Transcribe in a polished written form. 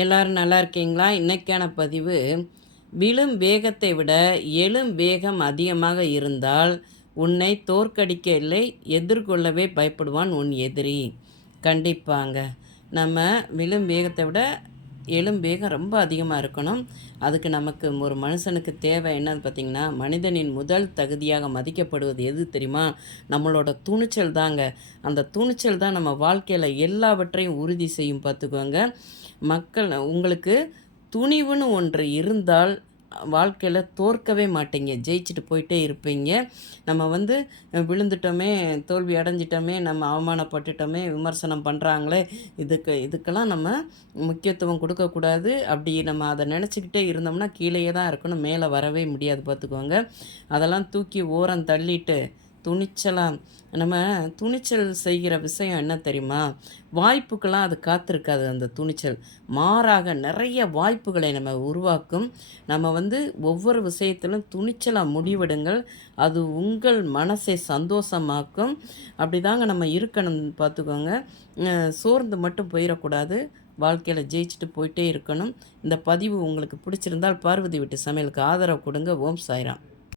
எல்லாரும் நல்லா இருக்கீங்களா? இன்னைக்கான பதிவு, விழும் வேகத்தை விட எழும் வேகம் அதிகமாக இருந்தால், உன்னை தோற்கடிக்க இல்லை, எதிர்கொள்ளவே பயப்படுவான் உன் எதிரி. கண்டிப்பாங்க. நம்ம விழும் வேகத்தை விட எழும் வேகம் ரொம்ப அதிகமாக இருக்கணும். அதுக்கு நமக்கு ஒரு மனுஷனுக்கு தேவை என்னன்னு பார்த்தீங்கன்னா, மனிதனின் முதல் தகுதியாக மதிக்கப்படுவது எது தெரியுமா? நம்மளோட துணிச்சல் தாங்க. அந்த துணிச்சல் தான் நம்ம வாழ்க்கையில எல்லாவற்றையும் உறுதி செய்யும் பார்த்துக்கோங்க. உங்களுக்கு துணிவுன்னு ஒன்று இருந்தால் வாழ்க்கையில் தோற்கவே மாட்டீங்க. ஜெயிச்சுட்டு போயிட்டே இருப்பீங்க. நம்ம விழுந்துட்டோமே, தோல்வி அடைஞ்சிட்டோமே, நம்ம அவமானப்பட்டுட்டோமே, விமர்சனம் பண்ணுறாங்களே, இதுக்கெல்லாம் நம்ம முக்கியத்துவம் கொடுக்கக்கூடாது. அப்படி நம்ம அதை நினச்சிக்கிட்டே இருந்தோம்னா கீழேயே தான் இருக்கணும், மேலே வரவே முடியாது பார்த்துக்கோங்க. அதெல்லாம் தூக்கி ஓரம் தள்ளிட்டு துணிச்சலாம் நம்ம துணிச்சல் செய்கிற விஷயம் என்ன தெரியுமா? வாய்ப்புக்கெல்லாம் அது காத்திருக்காது அந்த துணிச்சல். மாறாக நிறைய வாய்ப்புகளை நம்ம உருவாக்கும். நம்ம ஒவ்வொரு விஷயத்திலும் துணிச்சலாக முடிவெடுங்கள். அது உங்கள் மனசை சந்தோஷமாக்கும். அப்படிதாங்க நம்ம இருக்கணும் பார்த்துக்கோங்க. சோர்ந்து மட்டும் போயிடக்கூடாது. வாழ்க்கையில் ஜெயிச்சுட்டு போயிட்டே இருக்கணும். இந்த பதிவு உங்களுக்கு பிடிச்சிருந்தால் பார்வதி வீட்டு சமையலுக்கு ஆதரவு கொடுங்க. ஓம் சாய்ராம்.